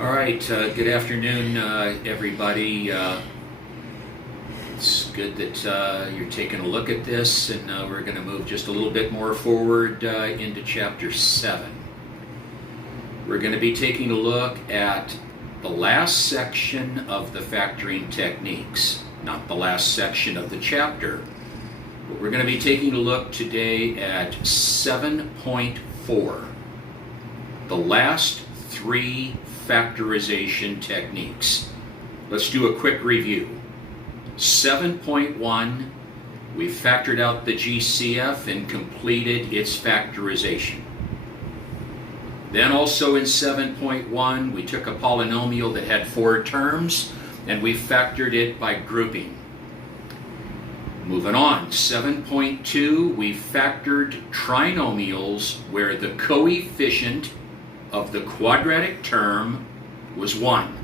All right, good afternoon, everybody. It's good that you're taking a look at this, and we're going to move just a little bit more forward into Chapter 7. We're going to be taking a look at the last section of the factoring techniques, not the last section of the chapter. But we're going to be taking a look today at 7.4, the last three factorization techniques. Let's do a quick review. 7.1, we factored out the GCF and completed its factorization. Then also in 7.1, we took a polynomial that had 4 terms and we factored it by grouping. Moving on, 7.2, we factored trinomials where the coefficient of the quadratic term was 1.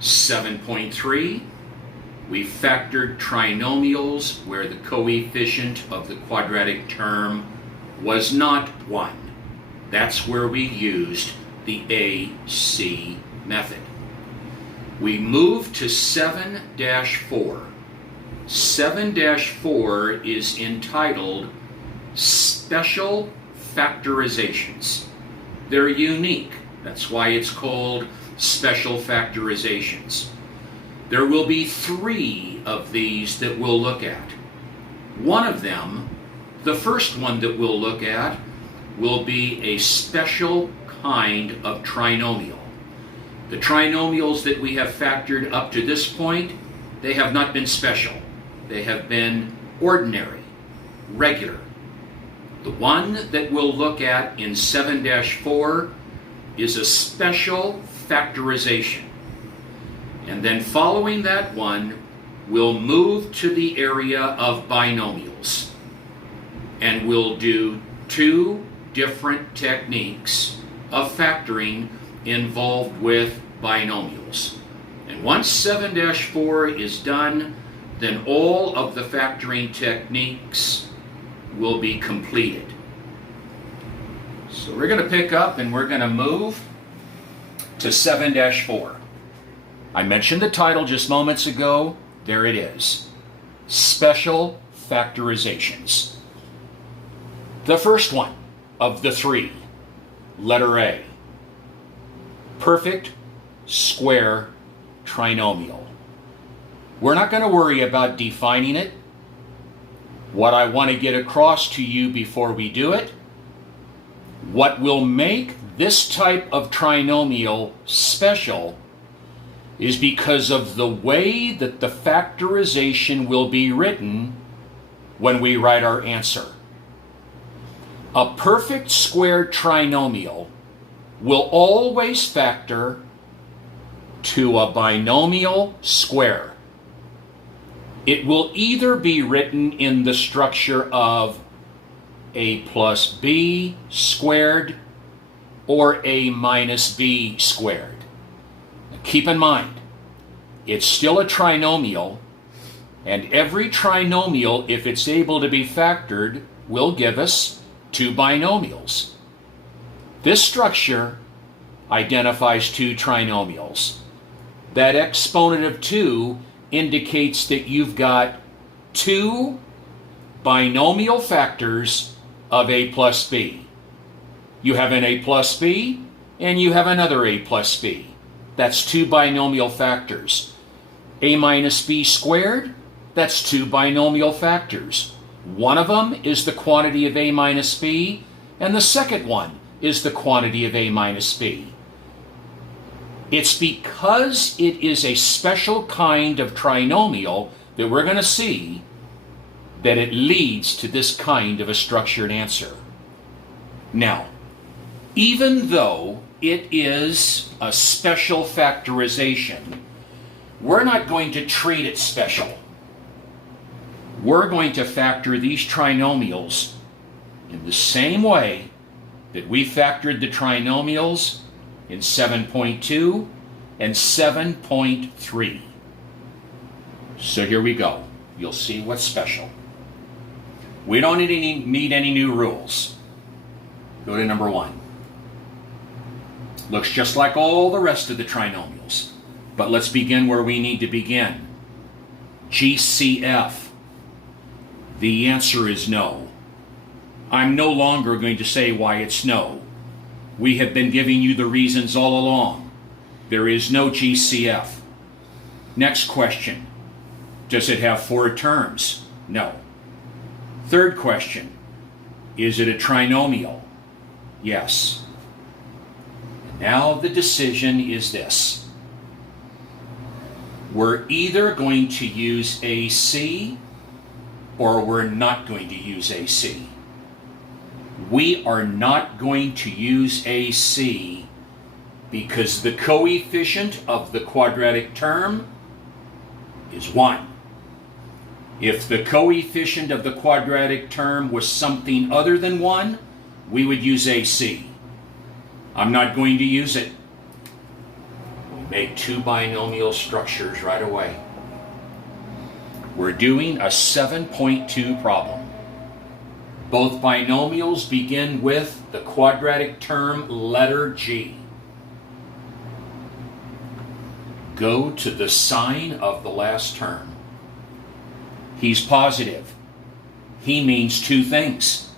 7.3, we factored trinomials where the coefficient of the quadratic term was not 1. That's where we used the AC method. We moved to 7-4. 7-4 is entitled Special Factorizations. They're unique. That's why it's called Special Factorizations. There will be 3 of these that we'll look at. One of them, the first one that we'll look at, will be a special kind of trinomial. The trinomials that we have factored up to this point, they have not been special. They have been ordinary, regular. The one that we'll look at in 7-4 is a special factorization. And then following that one, we'll move to the area of binomials. And we'll do 2 different techniques of factoring involved with binomials. And once 7-4 is done, then all of the factoring techniques will be completed. So we're going to pick up and we're going to move to 7-4. I mentioned the title just moments ago. There it is. Special Factorizations. The first one of the 3, letter A. Perfect square trinomial. We're not going to worry about defining it. What I want to get across to you before we do it, what will make this type of trinomial special is because of the way that the factorization will be written when we write our answer. A perfect square trinomial will always factor to a binomial square. It will either be written in the structure of a plus b squared or a minus b squared. Now keep in mind, it's still a trinomial, and every trinomial, if it's able to be factored, will give us 2 binomials. This structure identifies 2 trinomials. That exponent of 2 indicates that you've got 2 binomial factors of a plus b. You have an a plus b, and you have another a plus b. That's 2 binomial factors. A minus b squared, that's 2 binomial factors. One of them is the quantity of a minus b, and the second one is the quantity of a minus b. It's because it is a special kind of trinomial that we're going to see that it leads to this kind of a structured answer. Now, even though it is a special factorization, we're not going to treat it special. We're going to factor these trinomials in the same way that we factored the trinomials in 7.2 and 7.3. So here we go. You'll see what's special. We don't need any new rules. Go to number 1. Looks just like all the rest of the trinomials. But let's begin where we need to begin. GCF. The answer is no. I'm no longer going to say why it's no. We have been giving you the reasons all along. There is no GCF. Next question. Does it have 4 terms? No. Third question. Is it a trinomial? Yes. Now the decision is this. We're either going to use AC or we're not going to use AC. We are not going to use AC because the coefficient of the quadratic term is 1. If the coefficient of the quadratic term was something other than 1, we would use AC. I'm not going to use it. We make 2 binomial structures right away. We're doing a 7.2 problem. Both binomials begin with the quadratic term letter G. Go to the sign of the last term. He's positive. He means 2 things.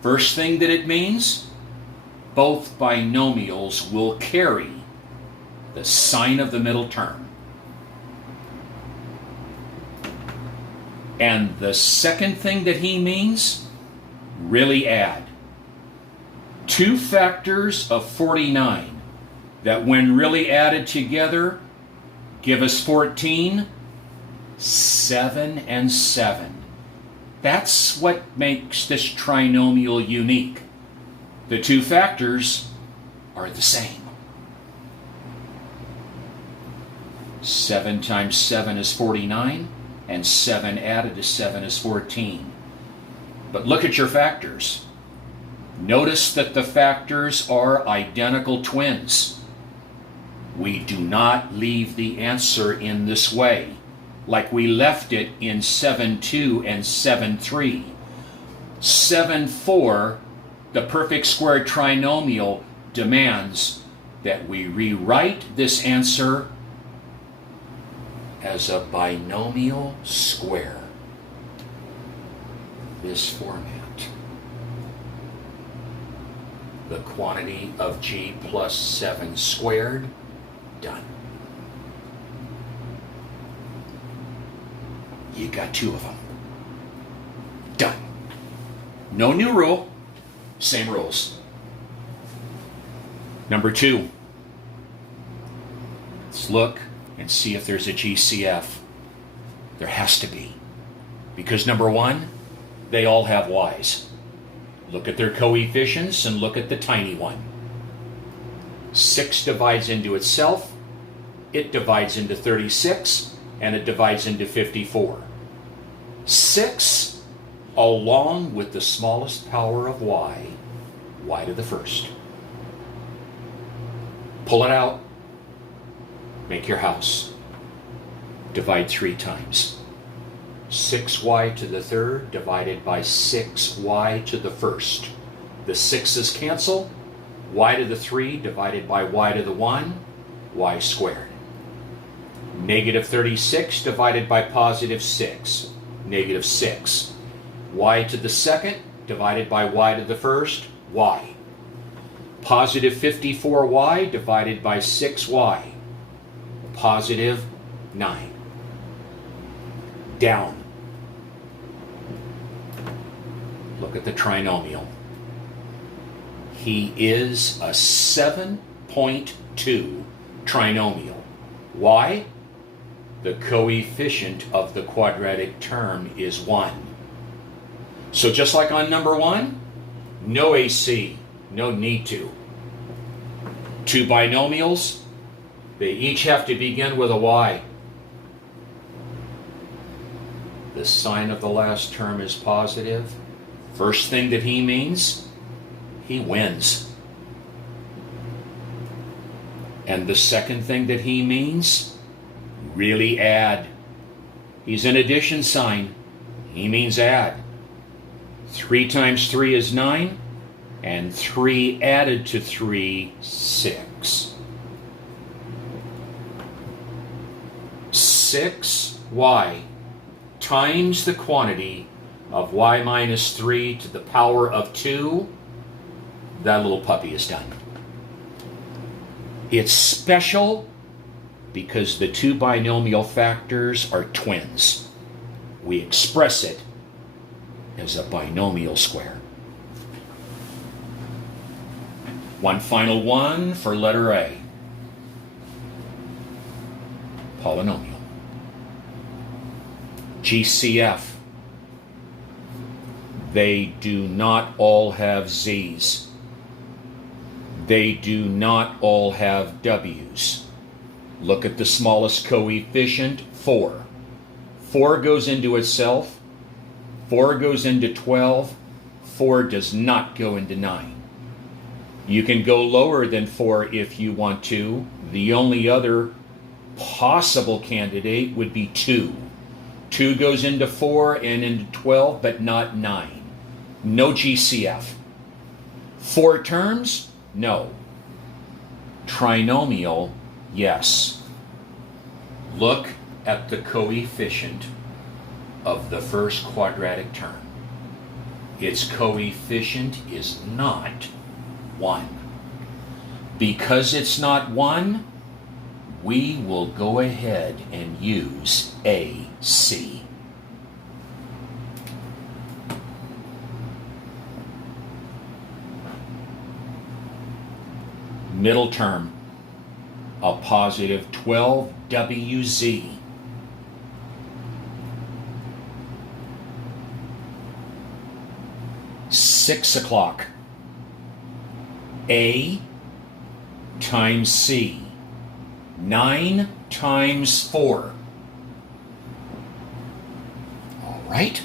First thing that it means, both binomials will carry the sign of the middle term. And the second thing that he means, really add. 2 factors of 49 that when really added together give us 14, 7 and 7. That's what makes this trinomial unique. The 2 factors are the same. 7 times 7 is 49, and 7 added to 7 is 14. But look at your factors. Notice that the factors are identical twins. We do not leave the answer in this way, like we left it in 7.2 and 7.3. 7.4, the perfect square trinomial, demands that we rewrite this answer as a binomial square. This format. The quantity of G plus 7 squared, done. You got 2 of them. Done. No new rule, same rules. Number 2. Let's look and see if there's a GCF. There has to be. Because number 1, they all have y's. Look at their coefficients and look at the tiny one. 6 divides into itself, it divides into 36, and it divides into 54. 6, along with the smallest power of y to the first. Pull it out, make your house. Divide 3 times. 6y to the third divided by 6y to the first. The 6's cancel. Y to the 3 divided by y to the 1, y squared. Negative 36 divided by positive 6, negative 6. Y to the second divided by y to the first, y. Positive 54y divided by 6y, positive 9. Down. Look at the trinomial. He is a 7.2 trinomial. Why? The coefficient of the quadratic term is 1. So just like on number 1, no AC, no need to. 2 binomials, they each have to begin with a y. The sign of the last term is positive. First thing that he means, he wins. And the second thing that he means, really add. He's an addition sign. He means add. 3 times 3 is 9. and 3 added to 3, 6. 6y times the quantity of y minus 3 to the power of 2, that little puppy is done. It's special because the two binomial factors are twins. We express it as a binomial square. One final one for letter A. Polynomial. GCF. They do not all have Z's. They do not all have W's. Look at the smallest coefficient, 4. 4 goes into itself. 4 goes into 12. 4 does not go into 9. You can go lower than 4 if you want to. The only other possible candidate would be 2. 2 goes into 4 and into 12, but not 9. No GCF. 4 terms? No. Trinomial? Yes. Look at the coefficient of the first quadratic term. Its coefficient is not 1. Because it's not 1, we will go ahead and use AC. Middle term, a positive 12WZ. Six o'clock. A times C. 9 times 4. All right.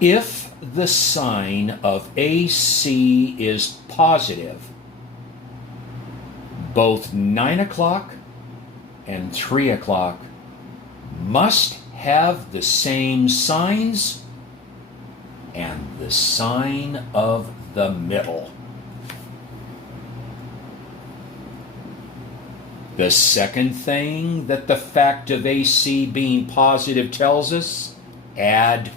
If the sign of AC is positive, both 9 o'clock and 3 o'clock must have the same signs and the sign of the middle. The second thing that the fact of AC being positive tells us, add.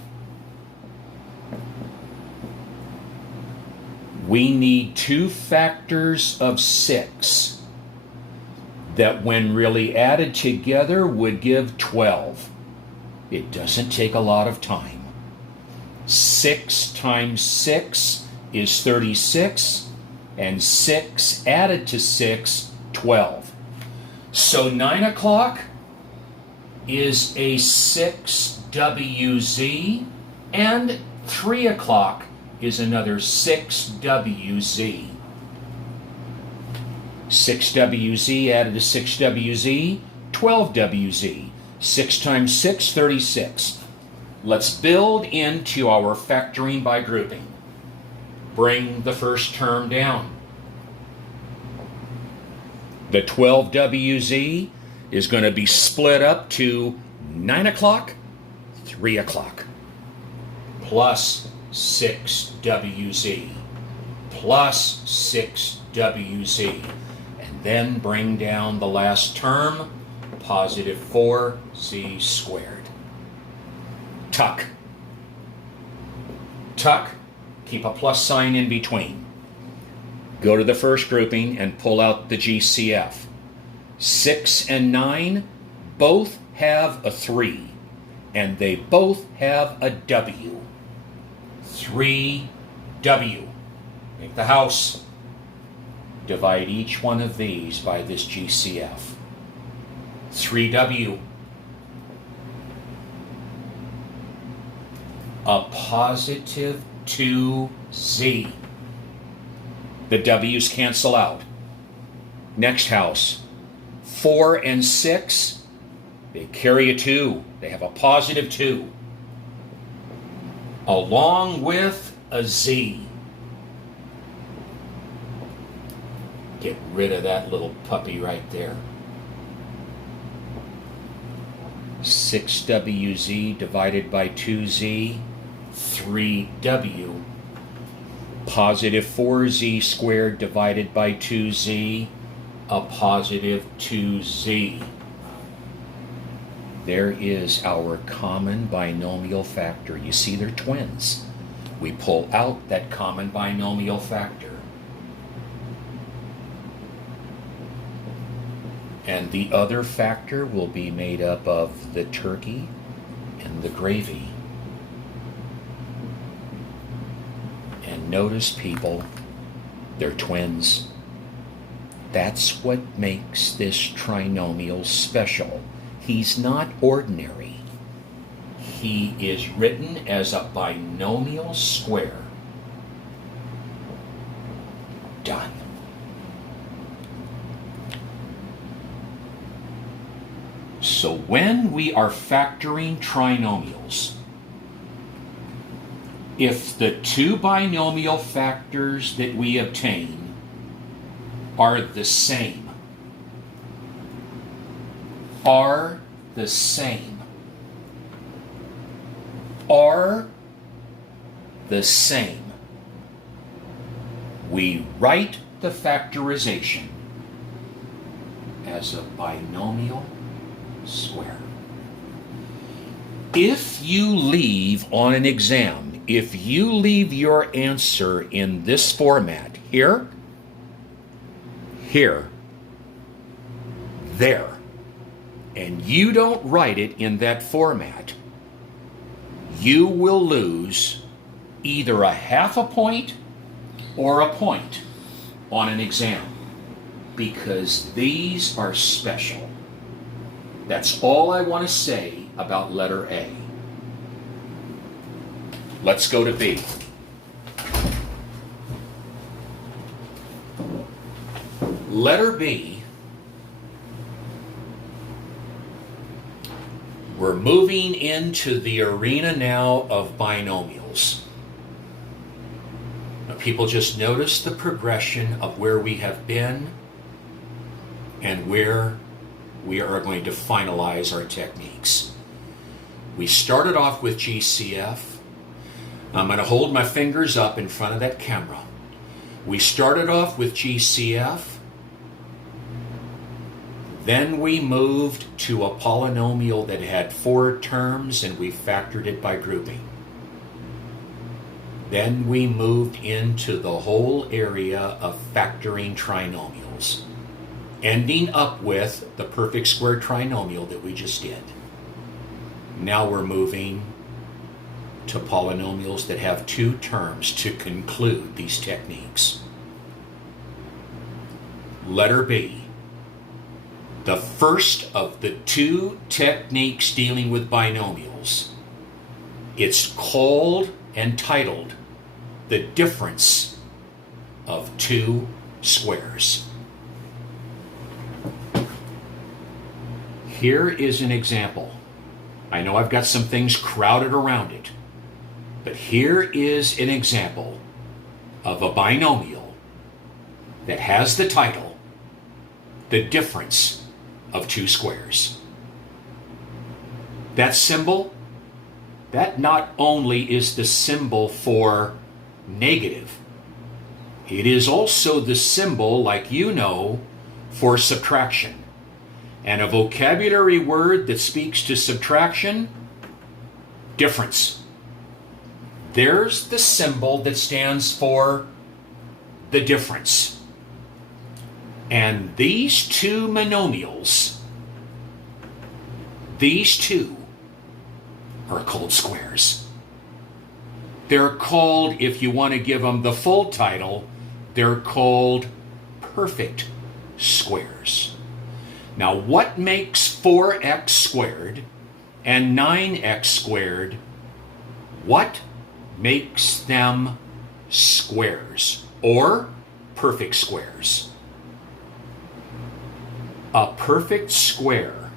We need 2 factors of 6 that when really added together would give 12. It doesn't take a lot of time. 6 times 6 is 36, and 6 added to 6, 12. So 9 o'clock is a 6WZ, and 3 o'clock is another 6WZ. 6WZ added to 6WZ, 12WZ. 6 times 6, 36. Let's build into our factoring by grouping. Bring the first term down. The 12WZ is going to be split up to 9 o'clock, 3 o'clock, plus 6WZ, plus 6WZ, and then bring down the last term, positive 4Z squared. Tuck. Tuck, keep a plus sign in between. Go to the first grouping and pull out the GCF. 6 and 9 both have a 3, and they both have a W. 3W. Make the house. Divide each one of these by this GCF. 3W. A positive 2Z. The W's cancel out. Next house. 4 and 6, they carry a 2. They have a positive 2. Along with a Z. Get rid of that little puppy right there. 6WZ divided by 2Z, 3W. Positive 4z squared divided by 2z, a positive 2z. There is our common binomial factor. You see, they're twins. We pull out that common binomial factor. And the other factor will be made up of the turkey and the gravy. And notice, people, they're twins. That's what makes this trinomial special. He's not ordinary. He is written as a binomial square. Done. So when we are factoring trinomials, if the two binomial factors that we obtain are the same, are the same, we write the factorization as a binomial square. If you leave on an exam, if you leave your answer in this format, here, there, and you don't write it in that format, you will lose either a half a point or a point on an exam, because these are special. That's all I want to say about letter A. Let's go to B. Letter B, we're moving into the arena now of binomials. Now, people, just notice the progression of where we have been and where we are going to finalize our techniques. We started off with GCF. I'm going to hold my fingers up in front of that camera. We started off with GCF. Then we moved to a polynomial that had 4 terms, and we factored it by grouping. Then we moved into the whole area of factoring trinomials, ending up with the perfect square trinomial that we just did. Now we're moving to polynomials that have 2 terms to conclude these techniques. Letter B. The first of the 2 techniques dealing with binomials. It's called and titled The Difference of 2 Squares. Here is an example. I know I've got some things crowded around it, but here is an example of a binomial that has the title, The Difference of 2 Squares. That symbol, that not only is the symbol for negative, it is also the symbol, like you know, for subtraction. And a vocabulary word that speaks to subtraction, difference. There's the symbol that stands for the difference. And these 2 monomials, these 2 are called squares. They're called, if you want to give them the full title, they're called perfect squares. Now, what makes 4x squared and 9x squared, what makes them squares or perfect squares? A perfect square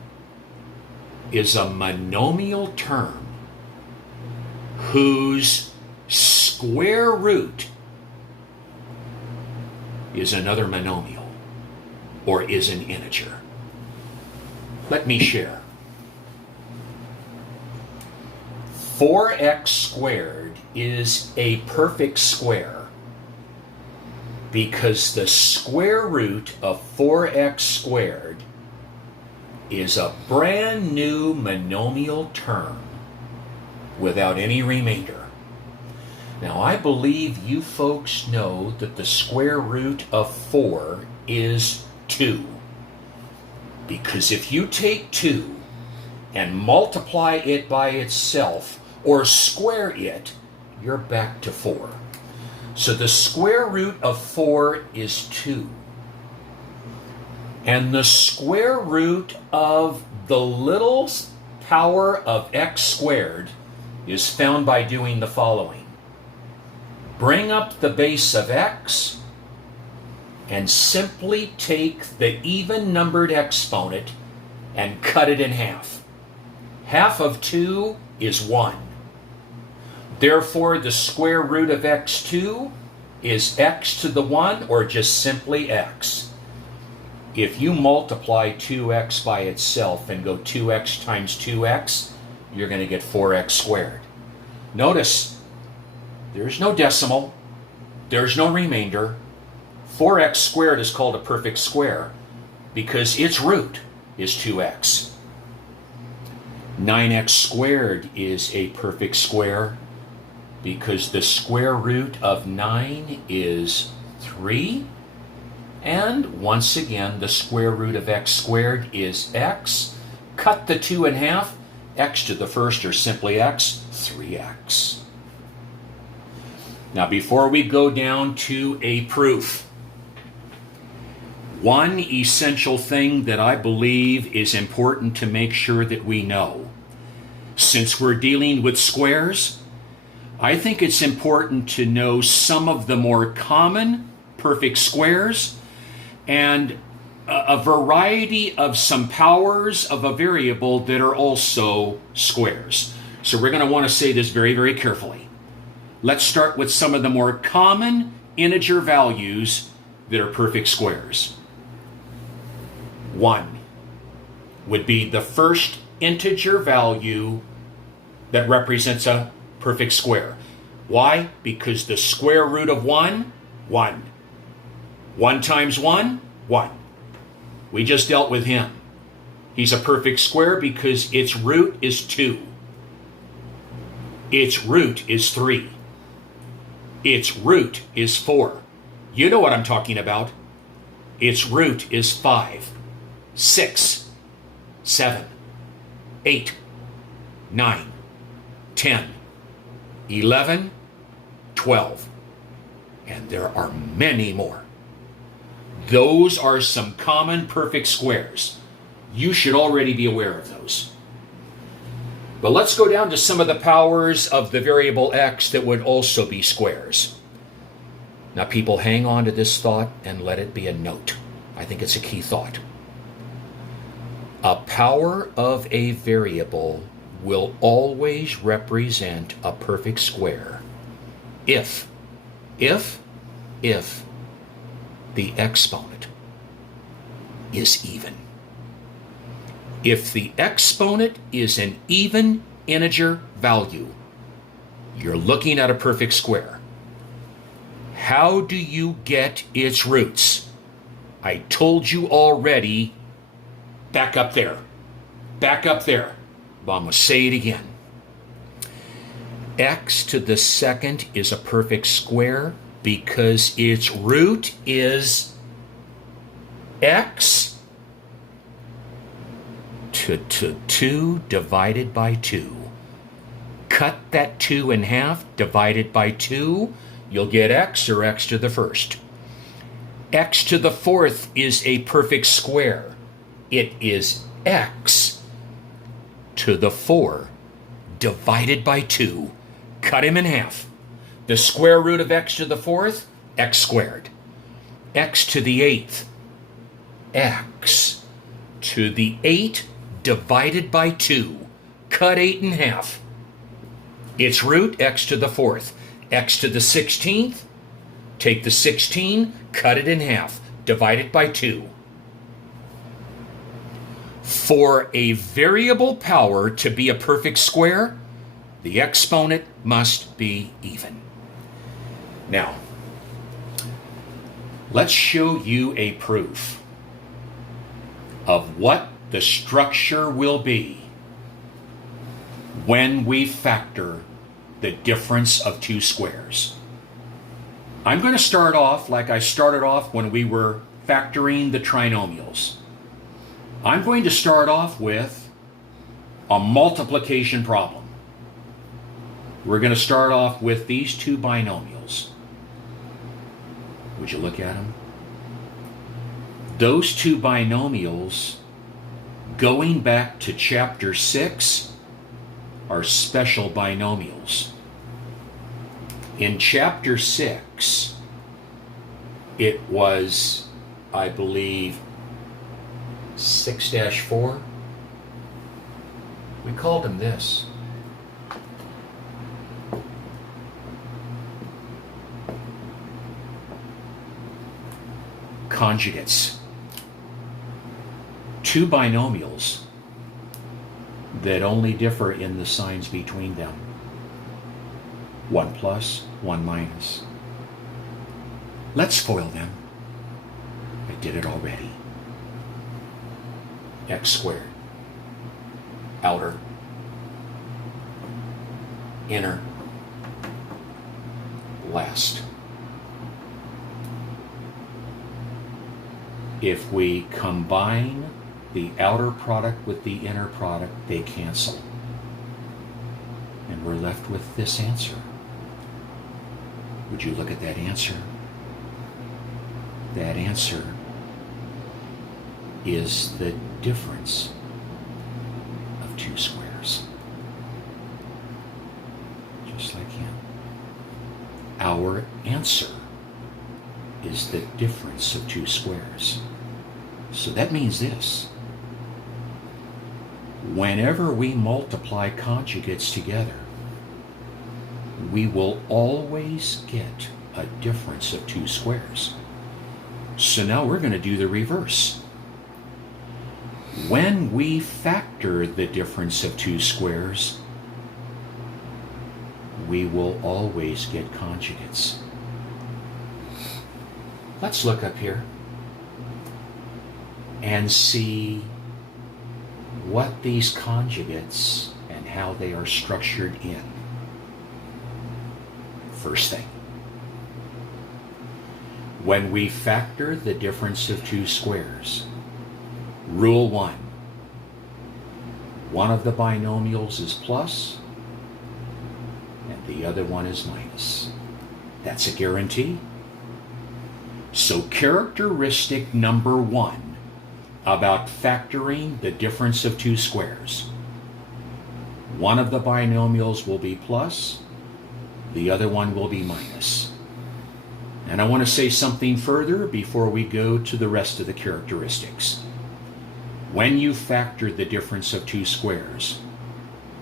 is a monomial term whose square root is another monomial or is an integer. Let me share. 4x squared is a perfect square Because the square root of 4x squared is a brand new monomial term without any remainder. Now, I believe you folks know that the square root of 4 is 2. Because if you take 2 and multiply it by itself or square it, you're back to 4. So the square root of 4 is 2. And the square root of the little power of x squared is found by doing the following. Bring up the base of x and simply take the even-numbered exponent and cut it in half. Half of 2 is 1. Therefore, the square root of x2 is x to the 1, or just simply x. If you multiply 2x by itself and go 2x times 2x, you're going to get 4x squared. Notice, there's no decimal, there's no remainder. 4x squared is called a perfect square because its root is 2x. 9x squared is a perfect square because the square root of 9 is 3. And once again, the square root of x squared is x. Cut the 2 in half. X to the first, or simply x, 3x. Now, before we go down to a proof, one essential thing that I believe is important to make sure that we know, since we're dealing with squares, I think it's important to know some of the more common perfect squares and a variety of some powers of a variable that are also squares. So we're going to want to say this very, very carefully. Let's start with some of the more common integer values that are perfect squares. 1 would be the first integer value that represents a perfect square. Why? Because the square root of 1, 1. 1 times 1, 1. We just dealt with him. He's a perfect square because its root is 2. Its root is 3. Its root is 4. You know what I'm talking about. Its root is 5, 6, 7, 8, 9, 10, 11, 12. And there are many more. Those are some common perfect squares. You should already be aware of those. But let's go down to some of the powers of the variable x that would also be squares. Now, people, hang on to this thought and let it be a note. I think it's a key thought. A power of a variable will always represent a perfect square if the exponent is even. If the exponent is an even integer value, you're looking at a perfect square. How do you get its roots? I told you already, back up there. Back up there. But I'm going to say it again. X to the second is a perfect square because its root is x to 2 divided by 2. Cut that 2 in half, divide it by 2, you'll get x, or x to the first. X to the fourth is a perfect square. It is x to the 4 divided by 2. Cut him in half. The square root of x to the fourth, x squared. X to the 8th, x to the 8 divided by 2. Cut 8 in half. Its root, x to the fourth. X to the 16th, take the 16, cut it in half. Divide it by 2. For a variable power to be a perfect square, the exponent must be even. Now, Let's show you a proof of what the structure will be when we factor the difference of two squares. I'm going to start off like I started off when we were factoring the trinomials. I'm going to start off with a multiplication problem. We're going to start off with these two binomials. Would you look at them? Those two binomials, going back to chapter 6, are special binomials. In chapter 6, it was, I believe, 6-4. We called them this. Conjugates. Two binomials that only differ in the signs between them. 1 plus, 1 minus. Let's FOIL them. I did it already. X squared. Outer. Inner. Last. If we combine the outer product with the inner product, they cancel. And we're left with this answer. Would you look at that answer? That answer is the difference of two squares. Just like him. Our answer is the difference of two squares. So that means this. Whenever we multiply conjugates together, we will always get a difference of two squares. So now we're going to do the reverse. When we factor the difference of two squares, we will always get conjugates. Let's look up here and see what these conjugates and how they are structured in. First thing, when we factor the difference of two squares, rule 1, one of the binomials is plus and the other one is minus. That's a guarantee. So characteristic number 1 about factoring the difference of two squares. One of the binomials will be plus, the other one will be minus. And I want to say something further before we go to the rest of the characteristics. When you factor the difference of two squares,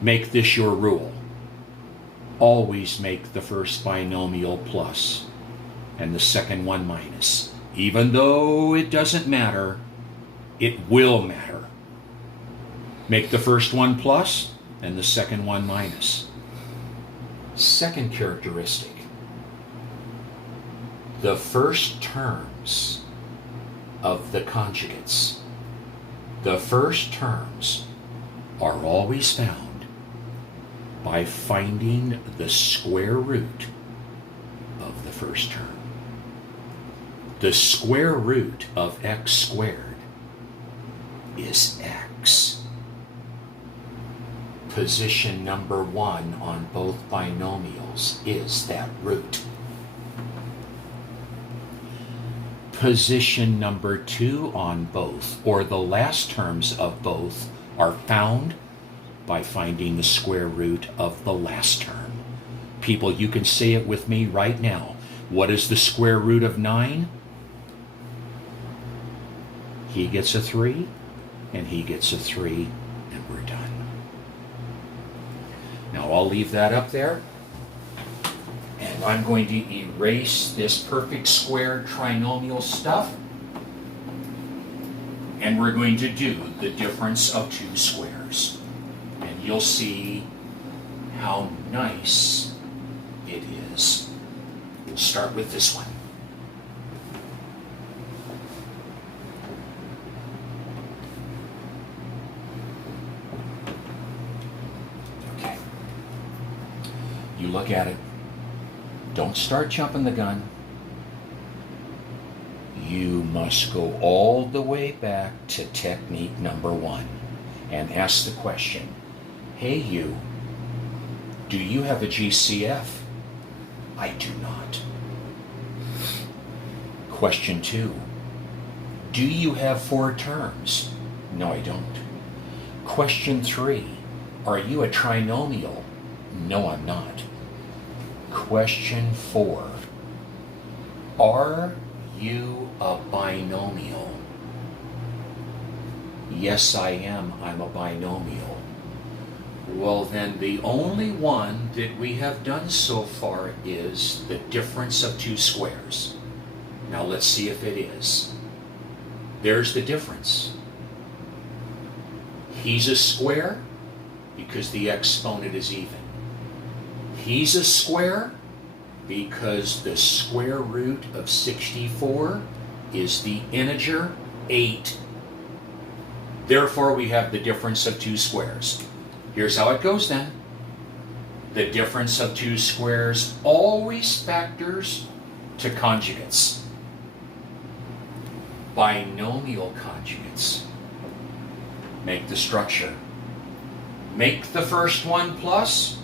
make this your rule. Always make the first binomial plus and the second one minus. Even though it doesn't matter, it will matter. Make the first one plus and the second one minus. Second characteristic. The first terms of the conjugates. The first terms are always found by finding the square root of the first term. The square root of x squared is x. Position number 1 on both binomials is that root. Position number 2 on both, or the last terms of both, are found by finding the square root of the last term. People, you can say it with me right now. What is the square root of 9? He gets a 3, and he gets a 3, and we're done. Now I'll leave that up there, and I'm going to erase this perfect square trinomial stuff, and we're going to do the difference of two squares. And you'll see how nice it is. We'll start with this one. You look at it. Don't start jumping the gun. You must go all the way back to technique number 1 and ask the question, hey you, do you have a GCF? I do not. Question 2, do you have 4 terms? No, I don't. Question 3, are you a trinomial? No, I'm not. Question 4, are you a binomial? Yes, I am. I'm a binomial. Well, then the only one that we have done so far is the difference of 2 squares. Now let's see if it is. There's the difference. He's a square because the exponent is even. He's a square because the square root of 64 is the integer 8. Therefore, we have the difference of 2 squares. Here's how it goes then. The difference of 2 squares always factors to conjugates. Binomial conjugates make the structure. Make the first one plus,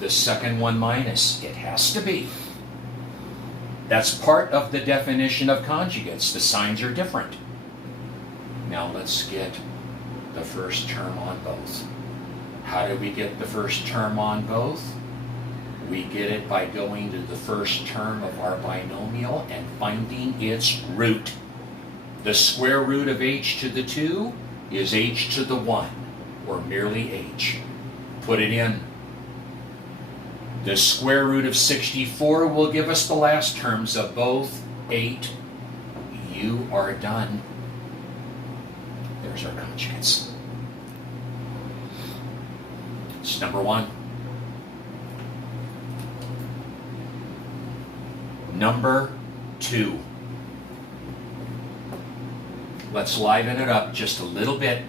the second one minus. It has to be. That's part of the definition of conjugates. The signs are different. Now let's get the first term on both. How do we get the first term on both? We get it by going to the first term of our binomial and finding its root. The square root of h to the 2 is h to the 1, or merely h. Put it in. The square root of 64 will give us the last terms of both, 8. You are done. There's our conjugates. It's number 1. Number 2. Let's liven it up just a little bit.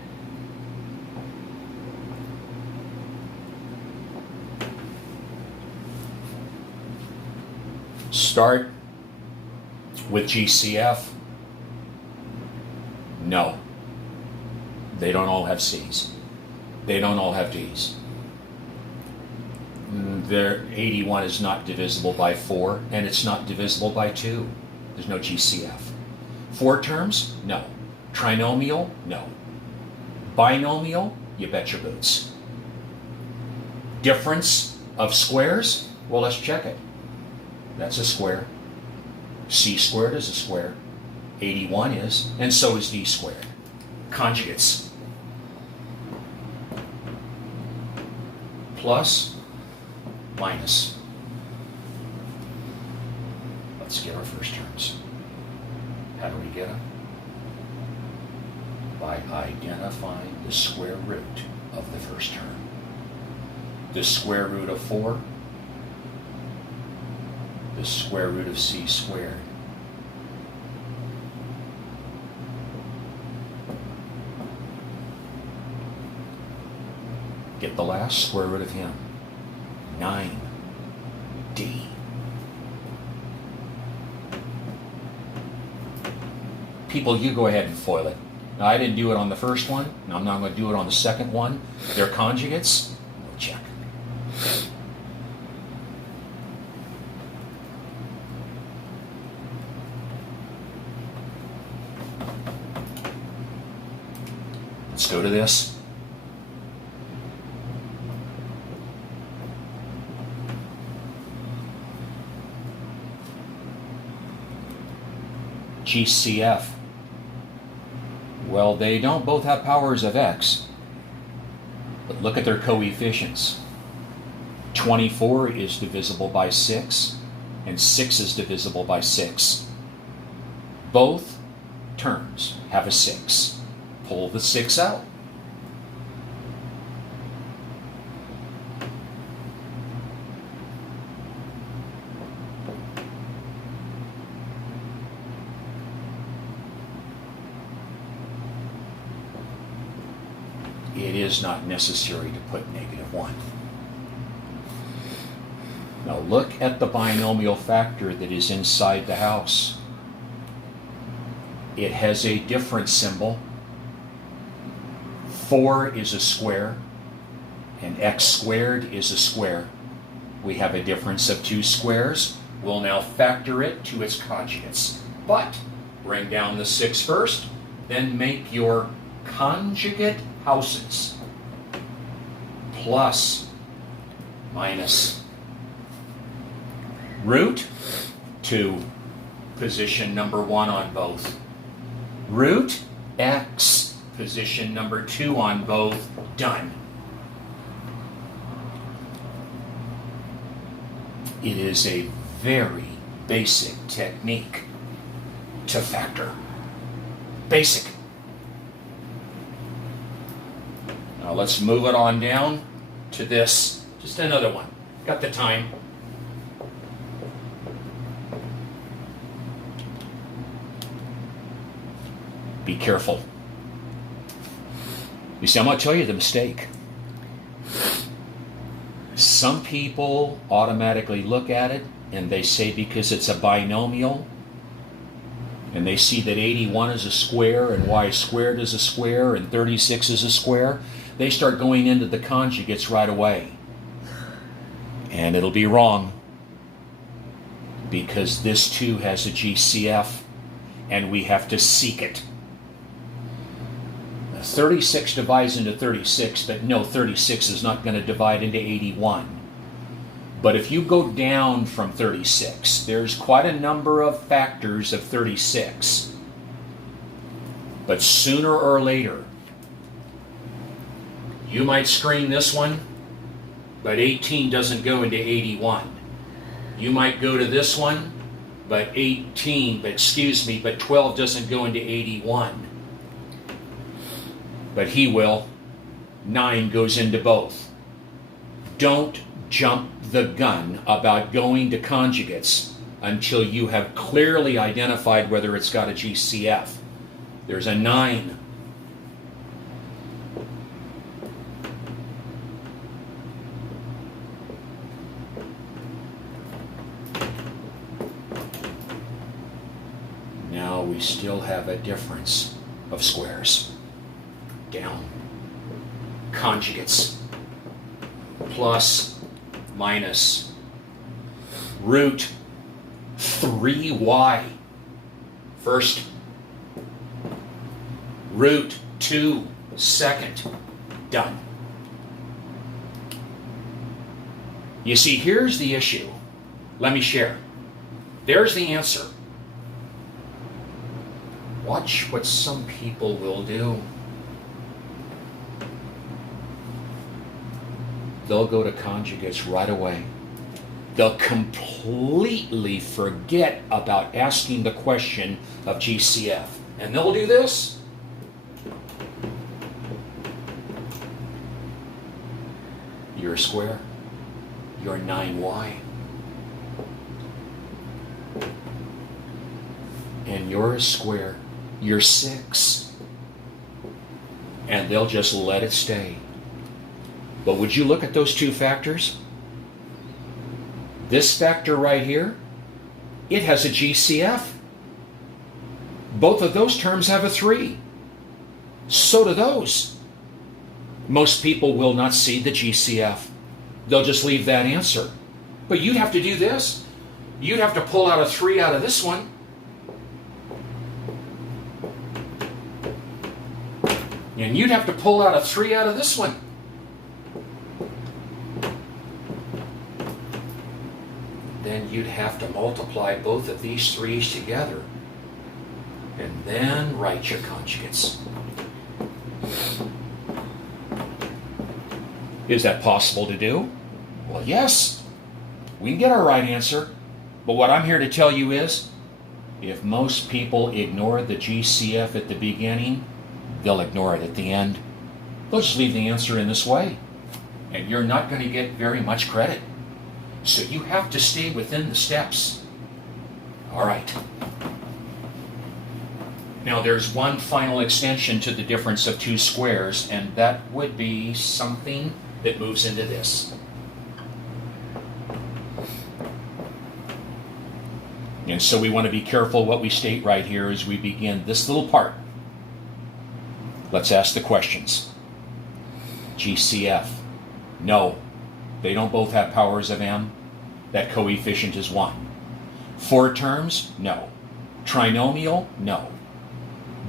Start with GCF. No. They don't all have C's. They don't all have D's. Their 81 is not divisible by 4, and it's not divisible by 2. There's no GCF. 4 terms? No. Trinomial? No. Binomial? You bet your boots. Difference of squares? Well, let's check it. That's a square. C squared is a square. 81 is, and so is D squared. Conjugates. Plus, minus. Let's get our first terms. How do we get them? By identifying the square root of the first term. The square root of 4, the square root of c squared. Get the last square root of him. 9d. People, you go ahead and foil it. Now, I didn't do it on the first one. Now, I'm not going to do it on the second one. They're conjugates. We'll check. Let's go to this. GCF. Well, they don't both have powers of x, but look at their coefficients. 24 is divisible by 6, and 6 is divisible by 6. Both terms have a 6. Pull the 6 out. It is not necessary to put -1. Now look at the binomial factor that is inside the house. It has a different symbol. 4 is a square, and x squared is a square. We have a difference of 2 squares. We'll now factor it to its conjugates. But bring down the 6 first, then make your conjugate houses. Plus, minus, root 2, position number 1 on both. Root x, position number 2 on both. Done. It is a very basic technique to factor. Basic. Now let's move it on down to this. Just another one. Got the time. Be careful. You see, I'm going to tell you the mistake. Some people automatically look at it and they say because it's a binomial and they see that 81 is a square and y squared is a square and 36 is a square, they start going into the conjugates right away. And it'll be wrong, because this too has a GCF and we have to seek it. 36 divides into 36, but no, 36 is not going to divide into 81. But if you go down from 36, there's quite a number of factors of 36. But sooner or later, you might screen this one, but 18 doesn't go into 81. You might go to this one, but 12 doesn't go into 81. But he will. 9 goes into both. Don't jump the gun about going to conjugates until you have clearly identified whether it's got a GCF. There's a 9. Now we still have a difference of squares. Down. Conjugates. Plus, minus, root 3y. First. Root 2, second. Done. You see, here's the issue. Let me share. There's the answer. Watch what some people will do. They'll go to conjugates right away. They'll completely forget about asking the question of GCF. And they'll do this. You're a square. You're 9y. And you're a square. You're 6. And they'll just let it stay. But would you look at those two factors? This factor right here, it has a GCF. Both of those terms have a 3. So do those. Most people will not see the GCF. They'll just leave that answer. But you'd have to do this. You'd have to pull out a 3 out of this one. And you'd have to pull out a 3 out of this one. Then you'd have to multiply both of these 3's together and then write your conjugates. Is that possible to do? Well, yes. We can get our right answer. But what I'm here to tell you is, if most people ignore the GCF at the beginning, they'll ignore it at the end. They'll just leave the answer in this way. And you're not going to get very much credit. So you have to stay within the steps. All right. Now there's one final extension to the difference of 2 squares, and that would be something that moves into this. And so we want to be careful what we state right here as we begin this little part. Let's ask the questions. GCF. No, they don't both have powers of m. That coefficient is 1. 4 terms? No. Trinomial? No.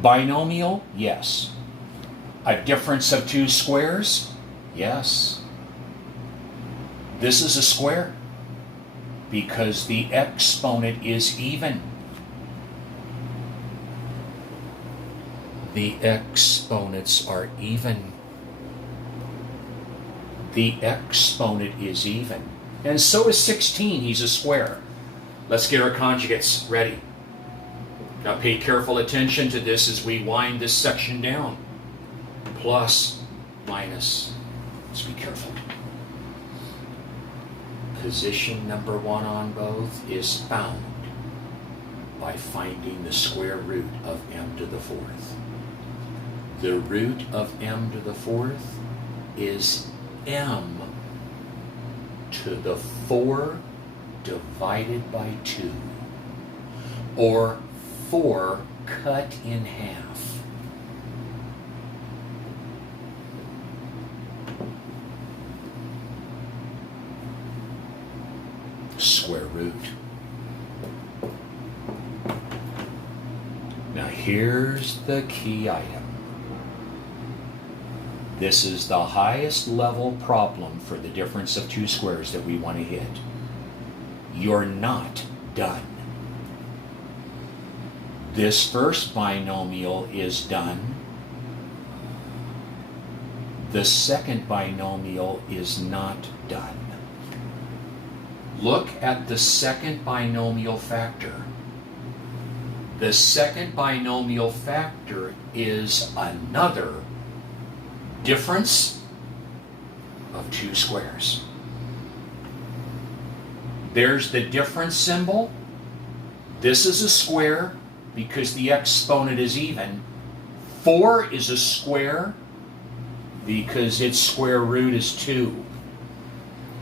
Binomial? Yes. A difference of 2 squares? Yes. This is a square because the exponent is even. The exponents are even. The exponent is even. And so is 16. He's a square. Let's get our conjugates ready. Now pay careful attention to this as we wind this section down. Plus, minus. Let's be careful. Position number 1 on both is found by finding the square root of m to the 4th. The root of m to the 4th is m to the 4 divided by 2, or 4 cut in half. Square root. Now here's the key item. This is the highest level problem for the difference of 2 squares that we want to hit. You're not done. This first binomial is done. The second binomial is not done. Look at the second binomial factor. The second binomial factor is another difference of 2 squares. There's the difference symbol. This is a square because the exponent is even. 4 is a square because its square root is 2.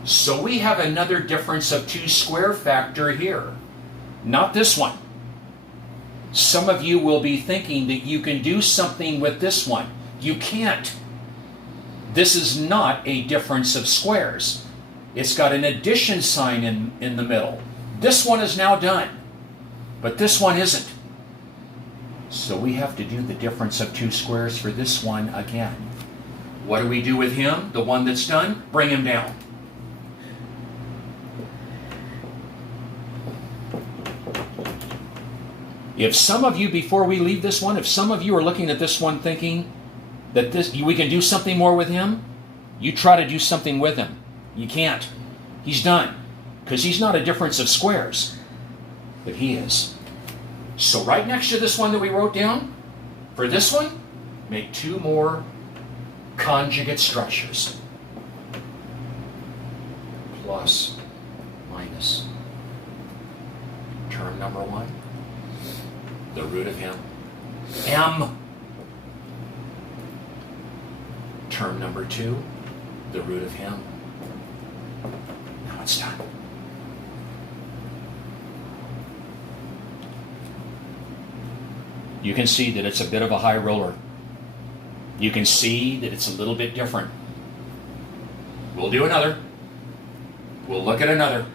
So we have another difference of 2 square factor here. Not this one. Some of you will be thinking that you can do something with this one. You can't. This is not a difference of squares. It's got an addition sign in the middle. This one is now done, but this one isn't. So we have to do the difference of 2 squares for this one again. What do we do with him, the one that's done? Bring him down. If some of you, before we leave this one, if some of you are looking at this one thinking that we can do something more with him, you try to do something with him. You can't. He's done. Because he's not a difference of squares. But he is. So right next to this one that we wrote down, for this one, make 2 more conjugate structures. Plus, minus. Term number 1, the root of him, m. Term number 2, the root of him. Now it's done. You can see that it's a bit of a high roller. You can see that it's a little bit different. We'll do another. We'll look at another.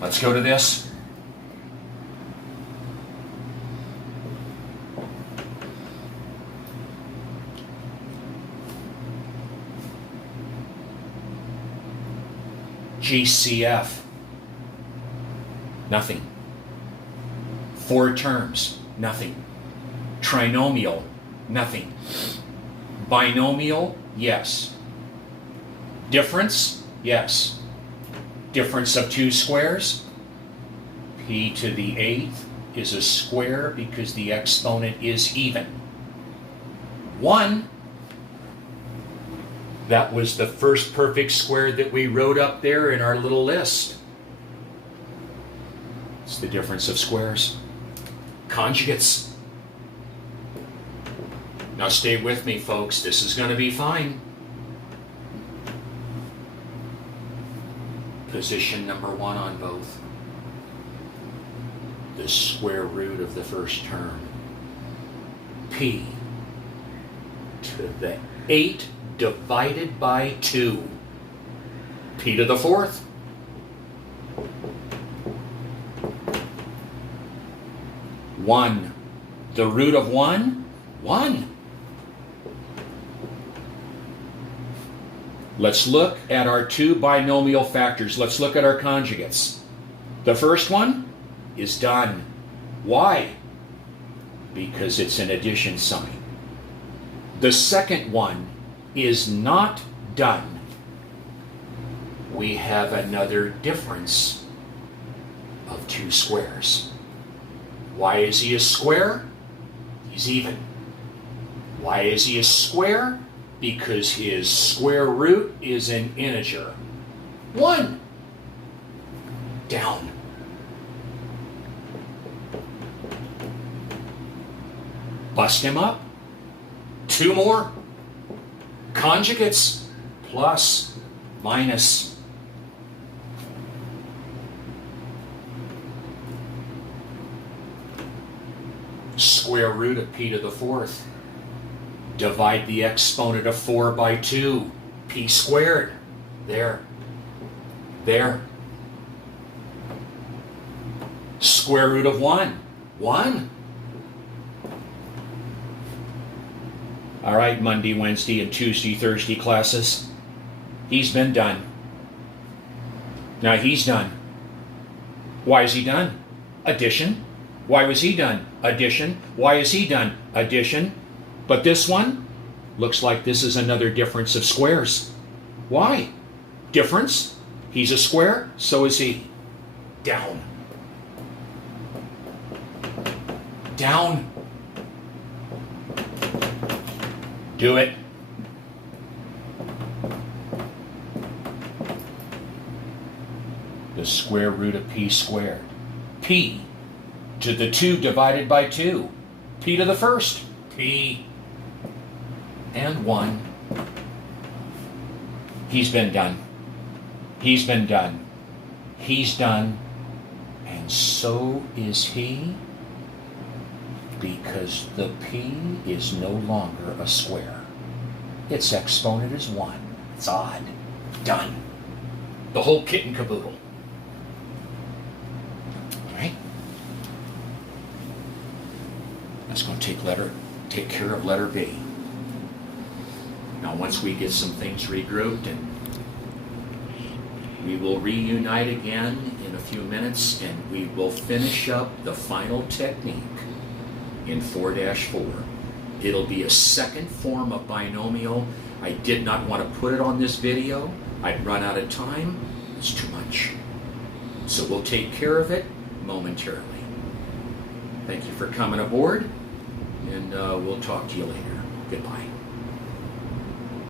Let's go to this. GCF. Nothing. 4 terms. Nothing. Trinomial. Nothing. Binomial. Yes. Difference. Yes. Difference of 2 squares. P to the 8th is a square because the exponent is even. 1. That was the first perfect square that we wrote up there in our little list. It's the difference of squares. Conjugates. Now stay with me, folks. This is going to be fine. Position number 1 on both. The square root of the first term. P to the 8 divided by 2. P to the 4th. One. The root of 1? 1. Let's look at our 2 binomial factors. Let's look at our conjugates. The first one is done. Why? Because it's an addition sign. The second one is not done. We have another difference of 2 squares. Why is he a square? He's even. Why is he a square? Because his square root is an integer. 1. Down. Bust him up. 2 more. Conjugates. Plus, minus. Square root of p to the 4th. Divide the exponent of 4 by 2. P squared. There. There. Square root of 1. 1. All right, Monday, Wednesday, and Tuesday, Thursday classes. He's been done. Now he's done. Why is he done? Addition. Why was he done? Addition. Why is he done? Addition. But this one looks like this is another difference of squares. Why? Difference. He's a square, so is he. Down. Down. Do it. The square root of p squared. P to the 2 divided by 2. P to the 1st. P and 1. He's been done. He's been done. He's done. And so is he, because the p is no longer a square. Its exponent is 1. It's odd. Done. The whole kit and caboodle. All right? That's going to take care of letter B. Now, once we get some things regrouped, and we will reunite again in a few minutes, and we will finish up the final technique in 4-4. It'll be a second form of binomial. I did not want to put it on this video. I'd run out of time. It's too much. So we'll take care of it momentarily. Thank you for coming aboard, and we'll talk to you later. Goodbye.